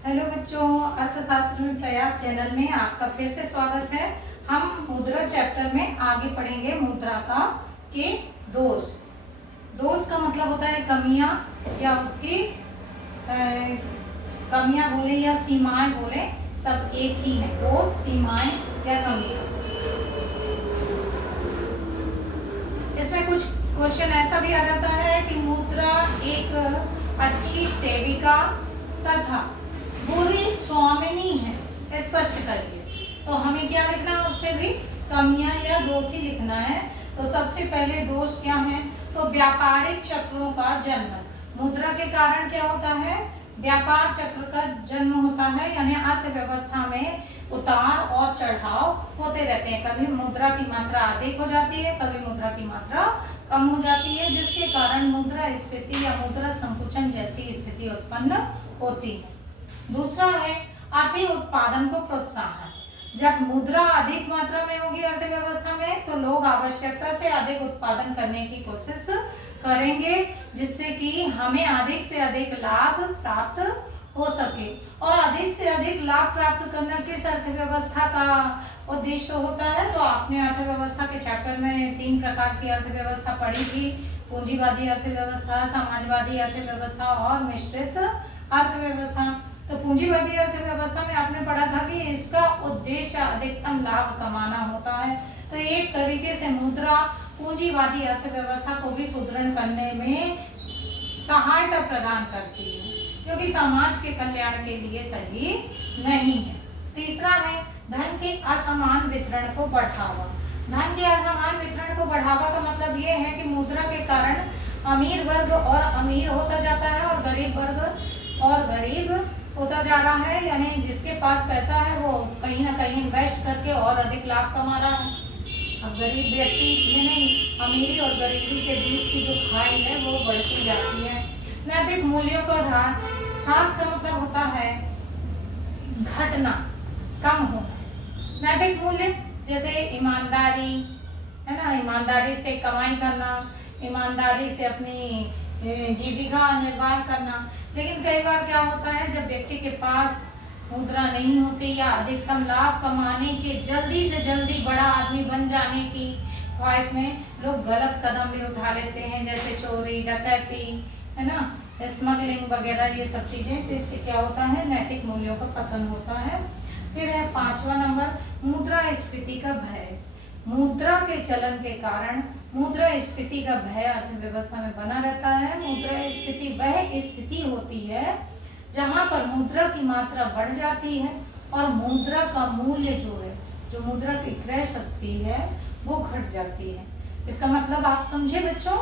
Hello बच्चों, अर्थशास्त्र में प्रयास चैनल में आपका फिर से स्वागत है। हम मुद्रा चैप्टर में आगे पढ़ेंगे मुद्रा का के दोष। दोष का मतलब होता है कमियां या उसकी कमियां बोले या सीमाएं बोले, सब एक ही है। दोष, सीमाएं या कमियां। इसमें कुछ क्वेश्चन ऐसा भी आ जाता है कि मुद्रा एक अच्छी सेविका तथा बुरी स्वामिनी है, स्पष्ट करिए। तो हमें क्या लिखना है, उस पर भी कमियां या दोष ही लिखना है। तो सबसे पहले दोष क्या है, तो व्यापारिक चक्रों का जन्म। मुद्रा के कारण क्या होता है, व्यापार चक्र का जन्म होता है, यानी अर्थव्यवस्था में उतार और चढ़ाव होते रहते हैं। कभी मुद्रा की मात्रा अधिक हो जाती है, कभी मुद्रा की मात्रा कम हो जाती है, जिसके कारण मुद्रा स्फीति या मुद्रा संकुचन जैसी स्थिति उत्पन्न होती है। दूसरा है अधिक उत्पादन को प्रोत्साहन। जब मुद्रा अधिक मात्रा में होगी अर्थव्यवस्था में, तो लोग आवश्यकता से अधिक उत्पादन करने की कोशिश करेंगे, जिससे कि हमें अधिक से अधिक लाभ प्राप्त हो सके। और अधिक से अधिक लाभ प्राप्त करना किस अर्थव्यवस्था का उद्देश्य होता है, तो आपने अर्थव्यवस्था के चैप्टर में 3 प्रकार की अर्थव्यवस्था पढ़ी थी। पूंजीवादी अर्थव्यवस्था, समाजवादी अर्थव्यवस्था और मिश्रित अर्थव्यवस्था। तो पूंजीवादी अर्थव्यवस्था में आपने पढ़ा था कि इसका उद्देश्य अधिकतम लाभ कमाना होता है। तो एक तरीके से मुद्रा पूंजीवादी अर्थव्यवस्था को भी सुदृढ़ करने में सहायता प्रदान करती है, क्योंकि समाज के कल्याण के लिए सही नहीं है। तीसरा है धन के असमान वितरण को बढ़ावा। धन के असमान वितरण को बढ़ावा का मतलब ये है कि मुद्रा के कारण अमीर वर्ग और अमीर होता जाता है और गरीब वर्ग और गरीब होता जा रहा है। यानी जिसके पास पैसा है वो कहीं ना कहीं इन्वेस्ट करके और अधिक लाभ कमा रहा है। अब गरीब व्यक्ति यानी अमीरी और गरीबी के बीच की जो खाई है वो बढ़ती जाती है। नैतिक मूल्यों का ह्रास। ह्रास का मतलब होता है घटना, कम होना। नैतिक मूल्य जैसे ईमानदारी है ना, ईमानदारी से कमाई करना, ईमानदारी से अपनी जीविका निर्वाह करना। लेकिन कई बार क्या होता है, जब व्यक्ति के पास मुद्रा नहीं होती या अधिकतम लाभ कमाने के जल्दी से जल्दी बड़ा आदमी बन जाने की ख्वाहिश में लोग गलत कदम भी उठा लेते हैं, जैसे चोरी, डकैती है ना, स्मगलिंग वगैरह, ये सब चीजें। तो इससे क्या होता है, नैतिक मूल्यों का पतन होता है। फिर है 5वां नंबर मुद्रा स्फीति का भय। मुद्रा के चलन के कारण मुद्रा स्फीति का भय अर्थव्यवस्था में बना रहता है। मुद्रा स्फीति वह स्थिति होती है जहां पर मुद्रा की मात्रा बढ़ जाती है और मुद्रा का मूल्य जो है, जो मुद्रा की क्रय शक्ति है, वो घट जाती है। इसका मतलब आप समझे बच्चों,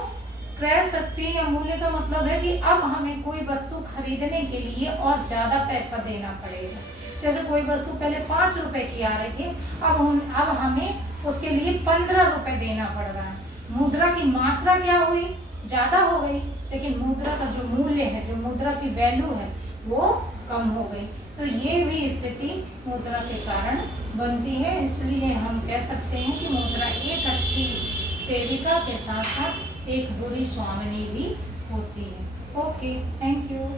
क्रय शक्ति या मूल्य का मतलब है कि अब हमें कोई वस्तु खरीदने के लिए और ज्यादा पैसा देना पड़ेगा। जैसे कोई वस्तु पहले 5 रुपए की आ रही थी, अब हमें उसके लिए 15 रुपए देना पड़ रहा है। मुद्रा की मात्रा क्या हुई, ज्यादा हो गई, लेकिन मुद्रा का जो मूल्य है, जो मुद्रा की वैल्यू है, वो कम हो गई। तो ये भी स्थिति मुद्रा के कारण बनती है। इसलिए हम कह सकते हैं कि मुद्रा एक अच्छी सेविका के साथ साथ एक बुरी स्वामिनी भी होती है। Okay, thank you.